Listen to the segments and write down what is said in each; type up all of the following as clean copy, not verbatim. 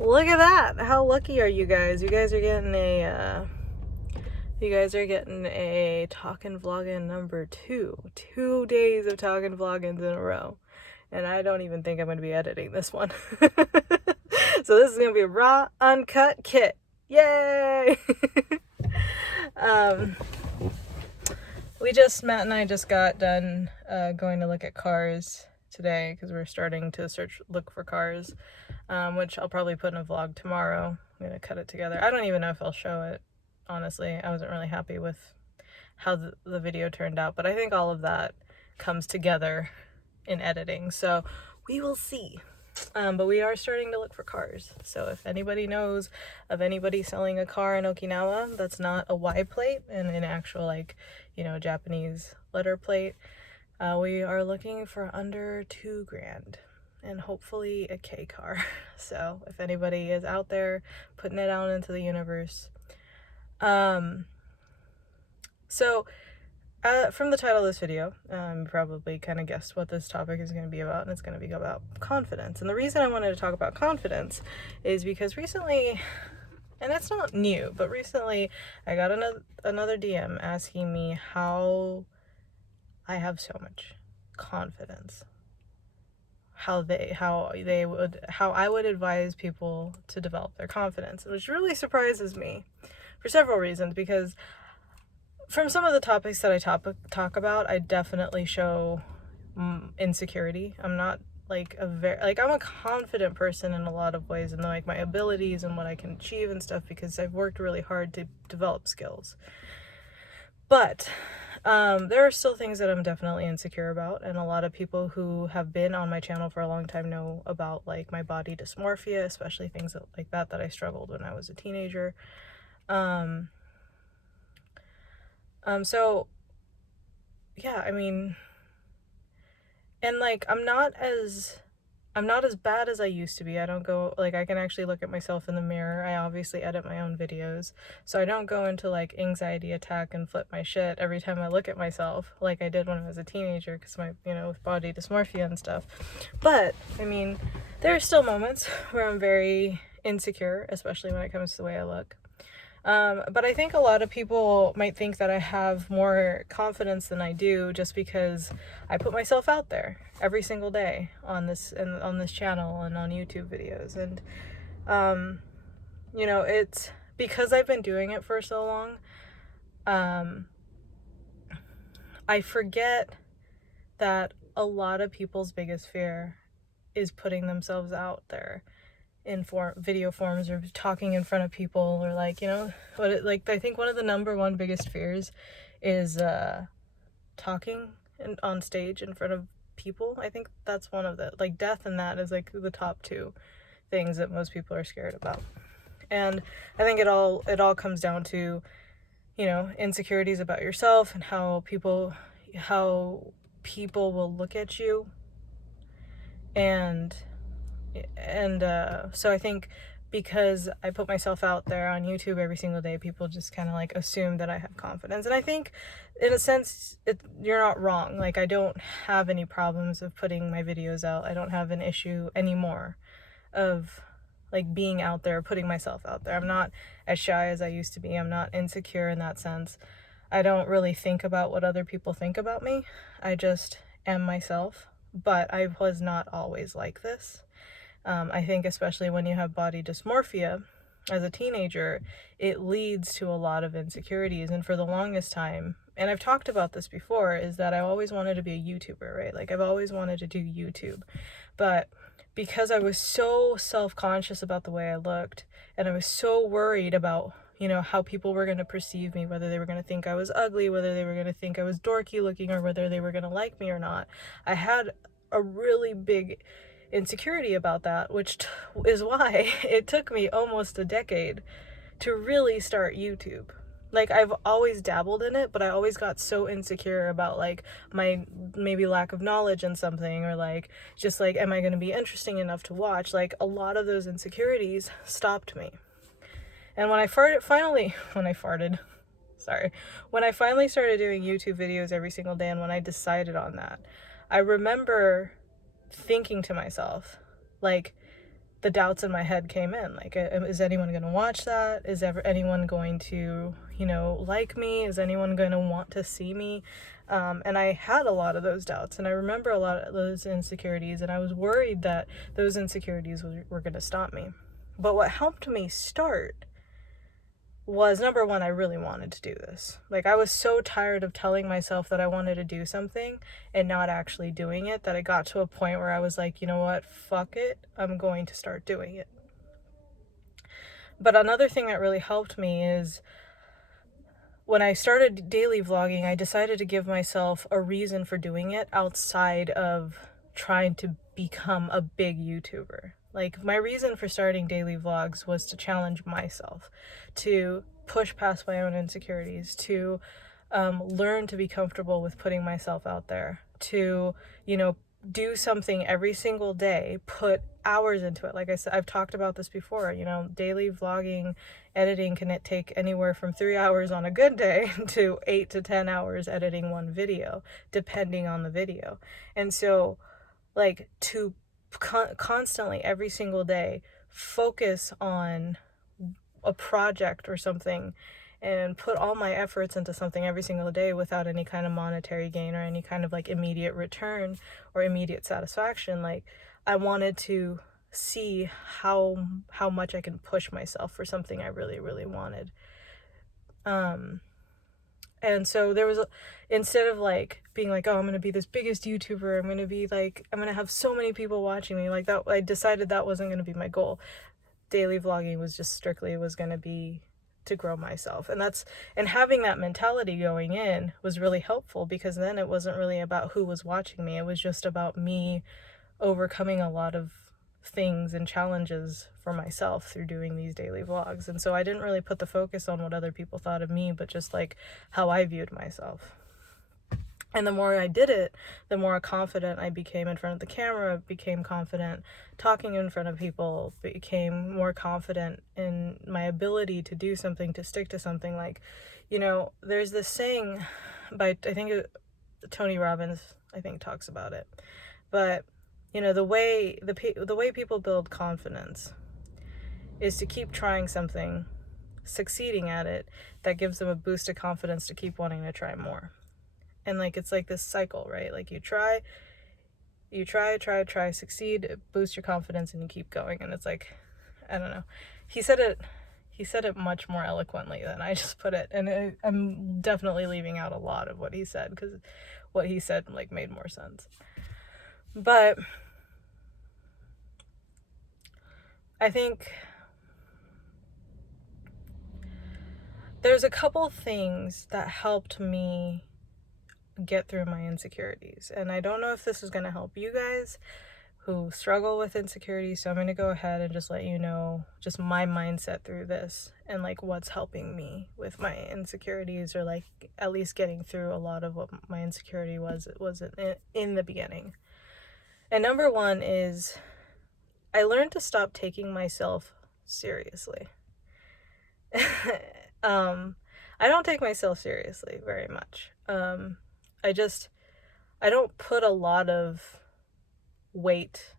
Look at that. How lucky are you guys? You guys are getting a talkin vlogin number 2. 2 days of talkin vlogins in a row. And I don't even think I'm going to be editing this one. So this is going to be a raw, uncut kit. Yay! Matt and I just got done going to look at cars today because we're starting to look for cars, which I'll probably put in a vlog tomorrow. I'm gonna cut it together. I don't even know if I'll show it, honestly. I wasn't really happy with how the video turned out, but I think all of that comes together in editing, so we will see. But we are starting to look for cars. So if anybody knows of anybody selling a car in Okinawa that's not a Y plate and an actual, like, Japanese letter plate, we are looking for under $2,000 and hopefully a K car. So if anybody is out there putting it out into the universe. From the title of this video, you probably kind of guessed what this topic is going to be about, and it's going to be about confidence. And the reason I wanted to talk about confidence is because recently, and it's not new, but recently I got another DM asking me how I have so much confidence. How I would advise people to develop their confidence, which really surprises me for several reasons, because from some of the topics that I talk about, I definitely show insecurity. I'm not I'm a confident person in a lot of ways, and like my abilities and what I can achieve and stuff, because I've worked really hard to develop skills. But there are still things that I'm definitely insecure about, and a lot of people who have been on my channel for a long time know about like my body dysmorphia, especially things like that I struggled when I was a teenager. So yeah, I mean, and like I'm not as bad as I used to be. I don't go, like, I can actually look at myself in the mirror. I obviously edit my own videos, so I don't go into like anxiety attack and flip my shit every time I look at myself like I did when I was a teenager, because my, with body dysmorphia and stuff. But I mean, there are still moments where I'm very insecure, especially when it comes to the way I look. But I think a lot of people might think that I have more confidence than I do, just because I put myself out there every single day on this channel and on YouTube videos. And it's because I've been doing it for so long. I forget that a lot of people's biggest fear is putting themselves out there in video forms, or talking in front of people, or like, I think one of the number one biggest fears is talking on stage in front of people. I think that's one of the, like, death and that is like the top 2 things that most people are scared about. And I think it all comes down to, insecurities about yourself, and how people will look at you. And so I think because I put myself out there on YouTube every single day, people just kind of like assume that I have confidence. And I think in a sense, you're not wrong. Like, I don't have any problems of putting my videos out. I don't have an issue anymore of like being out there, putting myself out there. I'm not as shy as I used to be. I'm not insecure in that sense. I don't really think about what other people think about me. I just am myself. But I was not always like this. I think especially when you have body dysmorphia as a teenager, it leads to a lot of insecurities. And for the longest time, and I've talked about this before, is that I always wanted to be a YouTuber, right? Like, I've always wanted to do YouTube. But because I was so self-conscious about the way I looked, and I was so worried about, how people were going to perceive me, whether they were going to think I was ugly, whether they were going to think I was dorky looking, or whether they were going to like me or not, I had a really big insecurity about that, which is why it took me almost a decade to really start YouTube. Like, I've always dabbled in it, but I always got so insecure about like my maybe lack of knowledge in something, or like just like, am I going to be interesting enough to watch? Like, a lot of those insecurities stopped me. And when I finally started doing YouTube videos every single day, and when I decided on that, I remember thinking to myself, like, the doubts in my head came in. Like, is anyone going to watch that? Is anyone going to, like me? Is anyone going to want to see me? And I had a lot of those doubts, and I remember a lot of those insecurities, and I was worried that those insecurities were going to stop me. But what helped me start was, number one, I really wanted to do this. Like, I was so tired of telling myself that I wanted to do something and not actually doing it, that I got to a point where I was like, you know what, fuck it, I'm going to start doing it. But another thing that really helped me is when I started daily vlogging, I decided to give myself a reason for doing it outside of trying to become a big YouTuber. Like, my reason for starting daily vlogs was to challenge myself, to push past my own insecurities, to learn to be comfortable with putting myself out there, to, do something every single day, put hours into it. Like I said, I've talked about this before, daily vlogging, editing can take anywhere from 3 hours on a good day to 8 to 10 hours editing one video, depending on the video. And so, like, to constantly every single day focus on a project or something and put all my efforts into something every single day without any kind of monetary gain or any kind of like immediate return or immediate satisfaction, like, I wanted to see how much I can push myself for something I really, really wanted. And so there was, instead of like being like, oh, I'm going to be this biggest YouTuber, I'm going to be like, I'm going to have so many people watching me, like that, I decided that wasn't going to be my goal. Daily vlogging was just strictly was going to be to grow myself. And having that mentality going in was really helpful, because then it wasn't really about who was watching me. It was just about me overcoming a lot of things and challenges for myself through doing these daily vlogs. And so I didn't really put the focus on what other people thought of me, but just like how I viewed myself. And the more I did it, the more confident I became in front of the camera, became confident talking in front of people, became more confident in my ability to do something, to stick to something. Like, there's this saying by, I think Tony Robbins, I think, talks about it. But, the way people build confidence is to keep trying something, succeeding at it, that gives them a boost of confidence to keep wanting to try more. And like, it's like this cycle, right? Like, you try, succeed, boost your confidence, and you keep going. And it's like, I don't know. He said it much more eloquently than I just put it. And I'm definitely leaving out a lot of what he said, because what he said like made more sense. But I think there's a couple things that helped me get through my insecurities, and I don't know if this is going to help you guys who struggle with insecurities, so I'm going to go ahead and just let you know just my mindset through this, and like what's helping me with my insecurities, or like at least getting through a lot of what my insecurity was in the beginning. And number one is, I learned to stop taking myself seriously. I don't take myself seriously very much. I don't put a lot of weight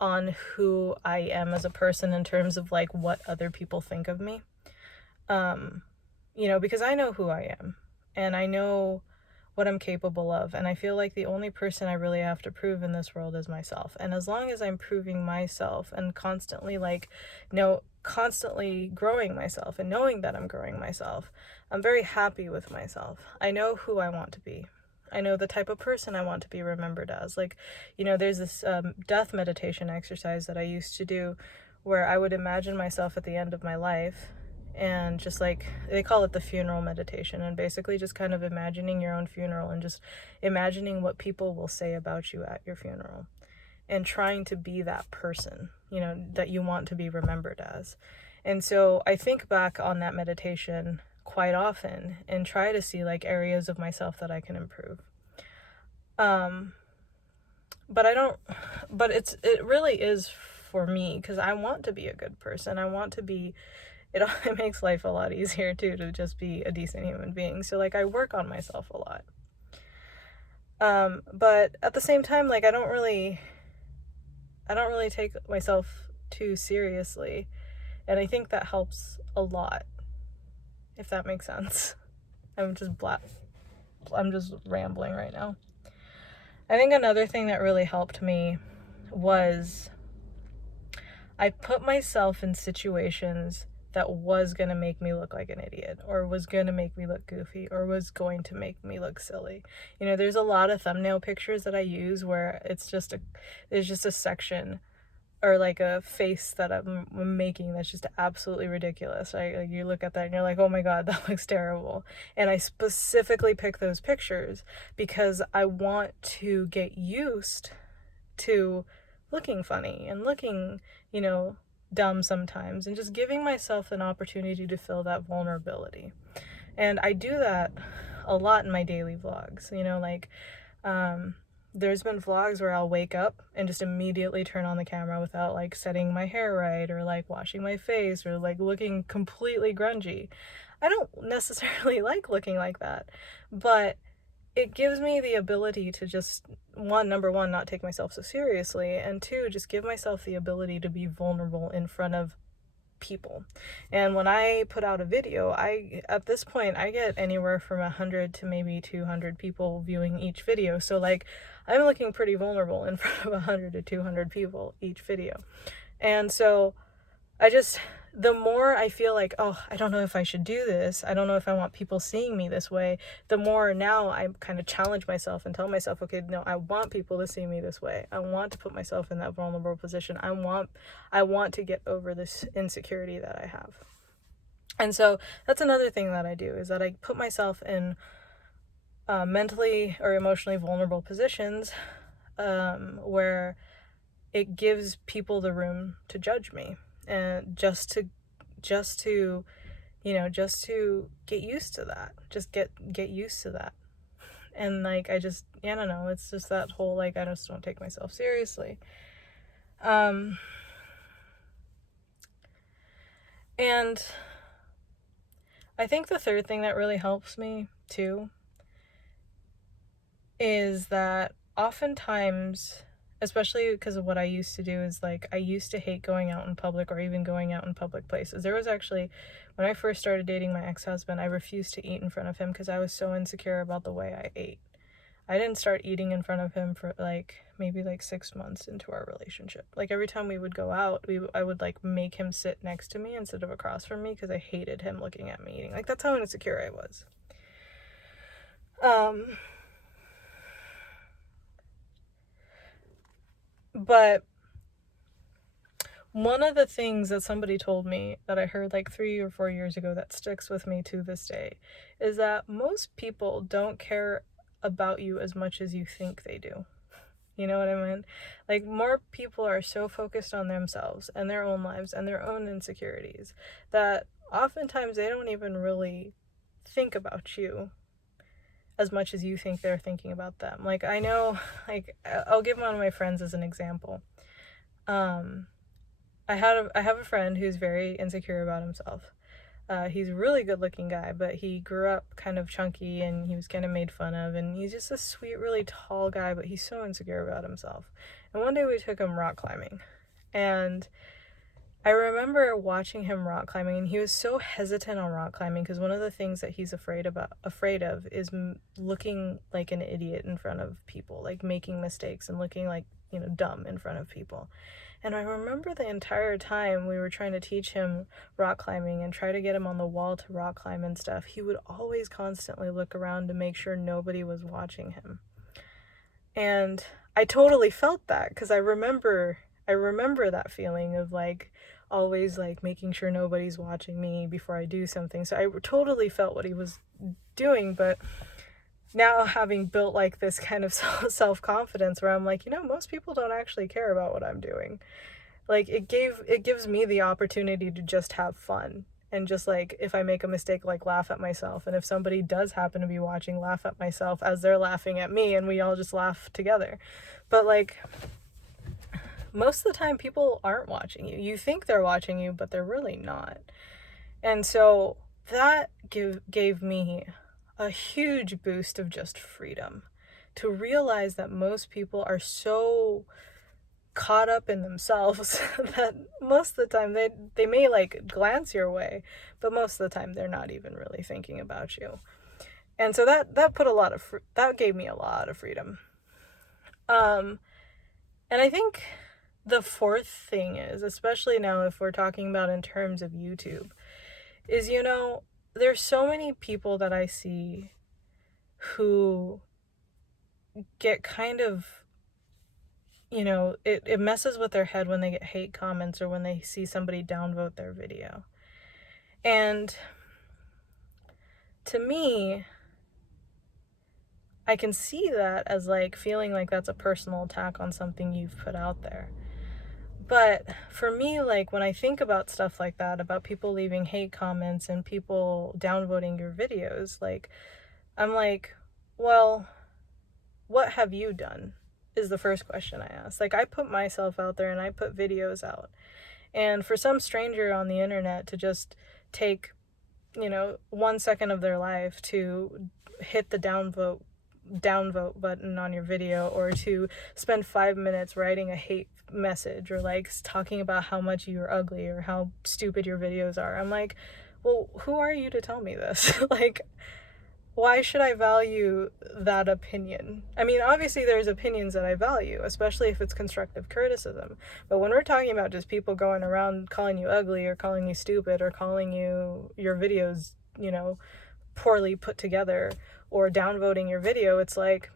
on who I am as a person in terms of like what other people think of me. Because I know who I am, and I know what I'm capable of, and I feel like the only person I really have to prove in this world is myself. And as long as I'm proving myself and constantly constantly growing myself and knowing that I'm growing myself, I'm very happy with myself. I know who I want to be. I know the type of person I want to be remembered as. Like, there's this death meditation exercise that I used to do where I would imagine myself at the end of my life, and just like, they call it the funeral meditation, and basically just kind of imagining your own funeral and just imagining what people will say about you at your funeral, and trying to be that person, that you want to be remembered as. And so I think back on that meditation quite often and try to see like areas of myself that I can improve. But it really is for me, because I want to be a good person. I want to be, it makes life a lot easier too, to just be a decent human being. So like, I work on myself a lot. But at the same time, like, I I don't really take myself too seriously. And I think that helps a lot, if that makes sense. I'm just rambling right now. I think another thing that really helped me was I put myself in situations that was going to make me look like an idiot, or was going to make me look goofy, or was going to make me look silly. You know, there's a lot of thumbnail pictures that I use where there's just a section or like a face that I'm making that's just absolutely ridiculous. Right? Like you look at that and you're like, oh my God, that looks terrible. And I specifically pick those pictures because I want to get used to looking funny and looking, dumb sometimes, and just giving myself an opportunity to feel that vulnerability. And I do that a lot in my daily vlogs, there's been vlogs where I'll wake up and just immediately turn on the camera without like setting my hair right, or like washing my face, or like looking completely grungy. I don't necessarily like looking like that, but it gives me the ability to just, number one, not take myself so seriously, and two, just give myself the ability to be vulnerable in front of people. And when I put out a video, at this point I get anywhere from 100 to maybe 200 people viewing each video. So like I'm looking pretty vulnerable in front of 100 to 200 people each video. And so the more I feel like, oh, I don't know if I should do this, I don't know if I want people seeing me this way, the more now I kind of challenge myself and tell myself, okay, no, I want people to see me this way. I want to put myself in that vulnerable position. I want to get over this insecurity that I have. And so that's another thing that I do, is that I put myself in mentally or emotionally vulnerable positions where it gives people the room to judge me. And just to get used to that, just get used to that. And like I don't know, it's just that whole like I just don't take myself seriously. And I think the third thing that really helps me too is that oftentimes, especially because of what I used to do, is like I used to hate going out in public, or even going out in public places. There was actually, when I first started dating my ex-husband, I refused to eat in front of him because I was so insecure about the way I ate. I didn't start eating in front of him for maybe 6 months into our relationship. Like every time we would go out, I would like make him sit next to me instead of across from me because I hated him looking at me eating. Like that's how insecure I was. But one of the things that somebody told me that I heard 3 or 4 years ago that sticks with me to this day is that most people don't care about you as much as you think they do. You know what I mean? Like, more people are so focused on themselves and their own lives and their own insecurities that oftentimes they don't even really think about you as much as you think they're thinking about them. Like, I know, I'll give one of my friends as an example. I have a friend who's very insecure about himself. He's a really good looking guy, but he grew up kind of chunky and he was kind of made fun of, and he's just a sweet, really tall guy, but he's so insecure about himself. And one day we took him rock climbing, and I remember watching him rock climbing, and he was so hesitant on rock climbing because one of the things that he's afraid of is looking like an idiot in front of people, like making mistakes and looking like, dumb in front of people. And I remember the entire time we were trying to teach him rock climbing and try to get him on the wall to rock climb and stuff, he would always constantly look around to make sure nobody was watching him. And I totally felt that because I remember that feeling of always making sure nobody's watching me before I do something. So I totally felt what he was doing, but now having built this kind of self-confidence where I'm most people don't actually care about what I'm doing. It gives me the opportunity to just have fun. And just if I make a mistake, laugh at myself. And if somebody does happen to be watching, laugh at myself as they're laughing at me, and we all just laugh together. But most of the time people aren't watching you. You think they're watching you, but they're really not. And so that gave me a huge boost of just freedom to realize that most people are so caught up in themselves that most of the time they may like glance your way, but most of the time they're not even really thinking about you. And so that put a lot of that gave me a lot of freedom. And I think the fourth thing is, especially now if we're talking about in terms of YouTube, is, you know, there's so many people that I see who get kind of, you know, it messes with their head when they get hate comments or when they see somebody downvote their video. And to me, I can see that as like feeling like that's a personal attack on something you've put out there. But for me, like when I think about stuff like that, about people leaving hate comments and people downvoting your videos, like I'm like, well, what have you done? Is the first question I ask. Like, I put myself out there and I put videos out. And for some stranger on the internet to just take, you know, 1 second of their life to hit the downvote button on your video, or to spend 5 minutes writing a hate message, or like talking about how much you're ugly or how stupid your videos are, I'm like, well, who are you to tell me this? Like, why should I value that opinion? I mean, obviously there's opinions that I value, especially if it's constructive criticism. But when we're talking about just people going around calling you ugly or calling you stupid or calling you your videos, you know, poorly put together, or downvoting your video, it's like,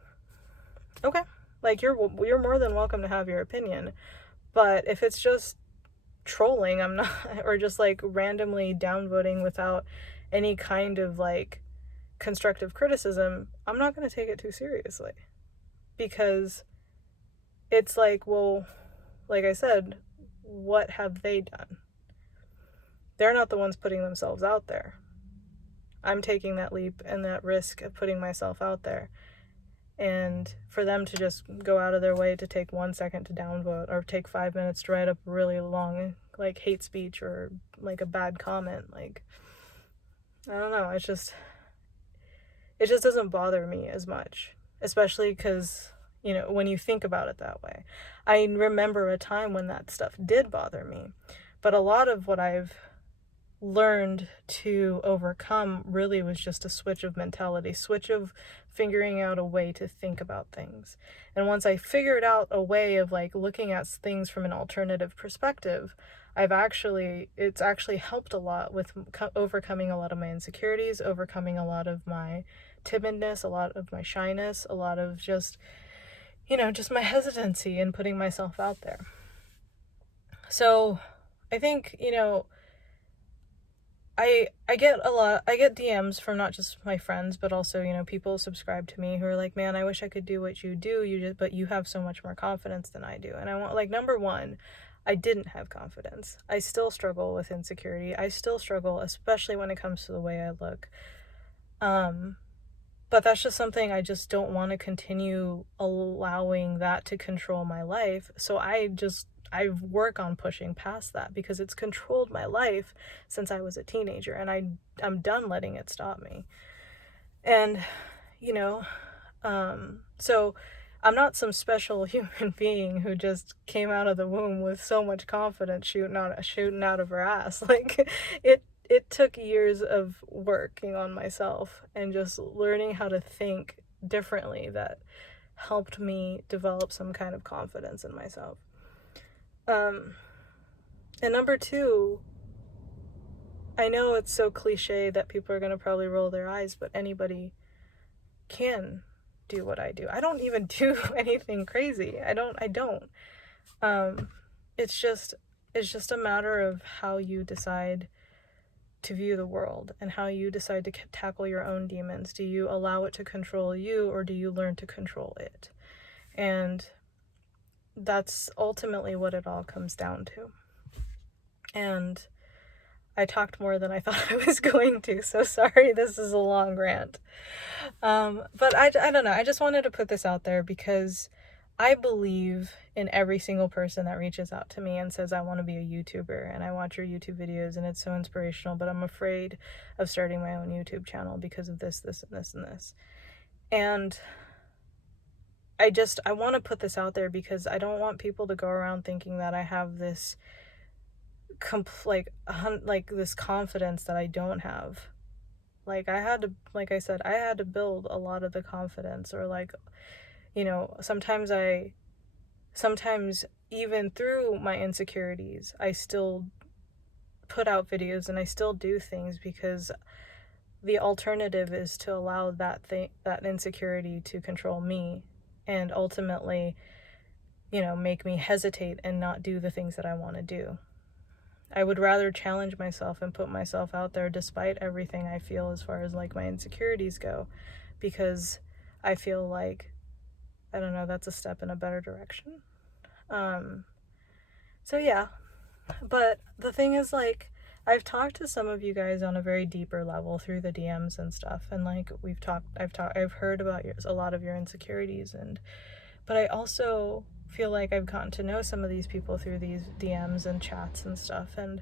okay, like you're more than welcome to have your opinion. But if it's just trolling, I'm not, or just like randomly downvoting without any kind of like constructive criticism, I'm not going to take it too seriously, because it's like, well, like I said, what have they done? They're not the ones putting themselves out there. I'm taking that leap and that risk of putting myself out there, and for them to just go out of their way to take 1 second to downvote, or take 5 minutes to write up a really long like hate speech or like a bad comment, like, I don't know, it just doesn't bother me as much, especially because, you know, when you think about it that way. I remember a time when that stuff did bother me, but a lot of what I've learned to overcome really was just a switch of mentality, switch of figuring out a way to think about things. And once I figured out a way of like looking at things from an alternative perspective, it's actually helped a lot with overcoming a lot of my insecurities, overcoming a lot of my timidness, a lot of my shyness, a lot of just, you know, just my hesitancy in putting myself out there. So I think, you know, I get DMs from not just my friends, but also, you know, people subscribe to me who are like, man, I wish I could do what you do, but you have so much more confidence than I do. And I want, like, number one, I didn't have confidence. I still struggle with insecurity. I still struggle, especially when it comes to the way I look. But that's just something I just don't want to continue allowing that to control my life. So I work on pushing past that, because it's controlled my life since I was a teenager, and I'm done letting it stop me. And, you know, so I'm not some special human being who just came out of the womb with so much confidence shooting out of her ass. Like, it took years of working on myself and just learning how to think differently that helped me develop some kind of confidence in myself. And number two, I know it's so cliche that people are going to probably roll their eyes, but anybody can do what I do. I don't even do anything crazy. I don't. It's just a matter of how you decide to view the world and how you decide to tackle your own demons. Do you allow it to control you, or do you learn to control it? And that's ultimately what it all comes down to. And I talked more than I thought I was going to, so sorry, this is a long rant. But I don't know, I just wanted to put this out there because I believe in every single person that reaches out to me and says, I want to be a YouTuber and I watch your YouTube videos and it's so inspirational, but I'm afraid of starting my own YouTube channel because of this, this, and this, and this. And I want to put this out there because I don't want people to go around thinking that I have this this confidence that I don't have. Like I said, I had to build a lot of the confidence, or like, you know, sometimes even through my insecurities, I still put out videos and I still do things because the alternative is to allow that insecurity to control me and ultimately, you know, make me hesitate and not do the things that I want to do. I would rather challenge myself and put myself out there despite everything I feel as far as like my insecurities go, because I feel like, I don't know, that's a step in a better direction. So yeah, but the thing is, like, I've talked to some of you guys on a very deeper level through the DMs and stuff, and like I've heard about a lot of your insecurities, but I also feel like I've gotten to know some of these people through these DMs and chats and stuff, and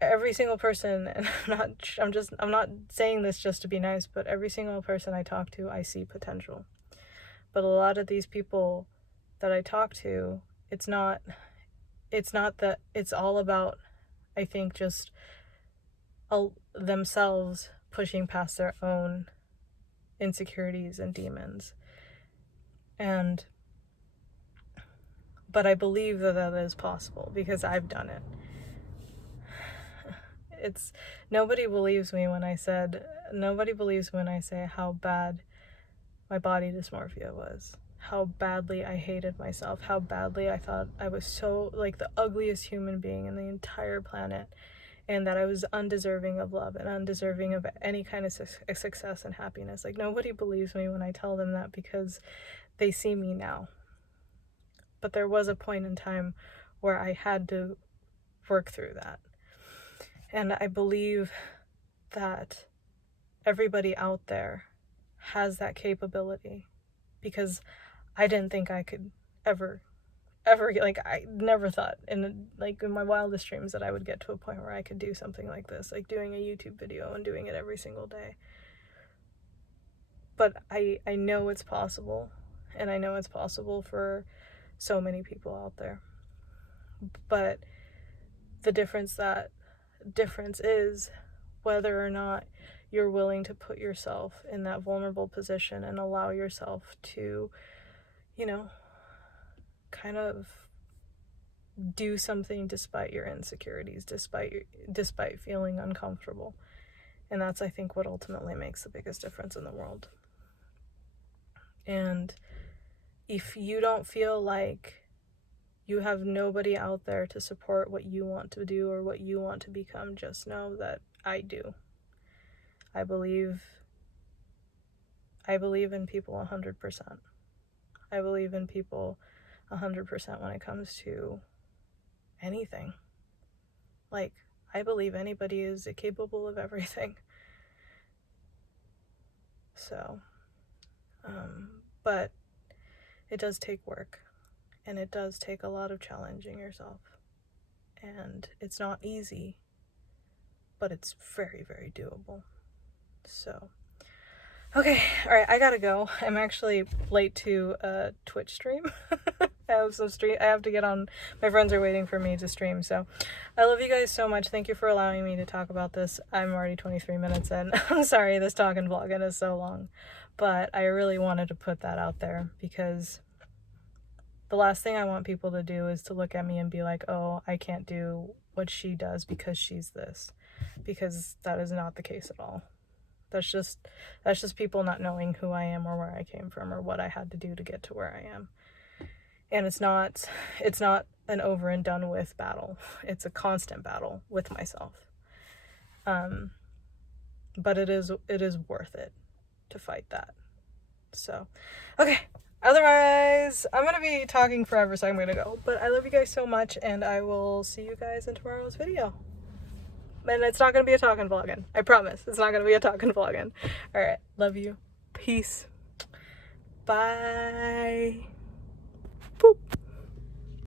every single person, and I'm not saying this just to be nice, but every single person I talk to, I see potential. But a lot of these people that I talk to, it's not that it's all about, I think, just themselves pushing past their own insecurities and demons. But I believe that is possible because I've done it. Nobody believes me when I say how bad my body dysmorphia was, how badly I hated myself, how badly I thought I was so like the ugliest human being in the entire planet, and that I was undeserving of love and undeserving of any kind of success and happiness. Like, nobody believes me when I tell them that because they see me now. But there was a point in time where I had to work through that. And I believe that everybody out there has that capability, because I didn't think I could ever, like, I never thought in my wildest dreams that I would get to a point where I could do something like this, like doing a YouTube video and doing it every single day. But I know it's possible, and I know it's possible for so many people out there. But the difference is whether or not you're willing to put yourself in that vulnerable position and allow yourself to, you know, kind of do something despite your insecurities, despite feeling uncomfortable. And that's, I think, what ultimately makes the biggest difference in the world. And if you don't feel like you have nobody out there to support what you want to do or what you want to become, just know that I do. I believe in people 100%. I believe in people 100% when it comes to anything. Like, I believe anybody is capable of everything. So, but it does take work, and it does take a lot of challenging yourself, and it's not easy, but it's very, very doable. So, okay, all right, I gotta go. I'm actually late to a Twitch stream. I have to get on. My friends are waiting for me to stream. So I love you guys so much. Thank you for allowing me to talk about this. I'm already 23 minutes in. I'm sorry this talking vlogin is so long, but I really wanted to put that out there because the last thing I want people to do is to look at me and be like, oh, I can't do what she does because she's this, because that is not the case at all. That's just people not knowing who I am or where I came from or what I had to do to get to where I am. And it's not an over and done with battle. It's a constant battle with myself. But it is worth it to fight that. So, okay. Otherwise, I'm going to be talking forever, so I'm going to go. But I love you guys so much, and I will see you guys in tomorrow's video. And it's not going to be a talking vlogin. I promise. It's not going to be a talking vlogin. All right. Love you. Peace. Bye. Boop.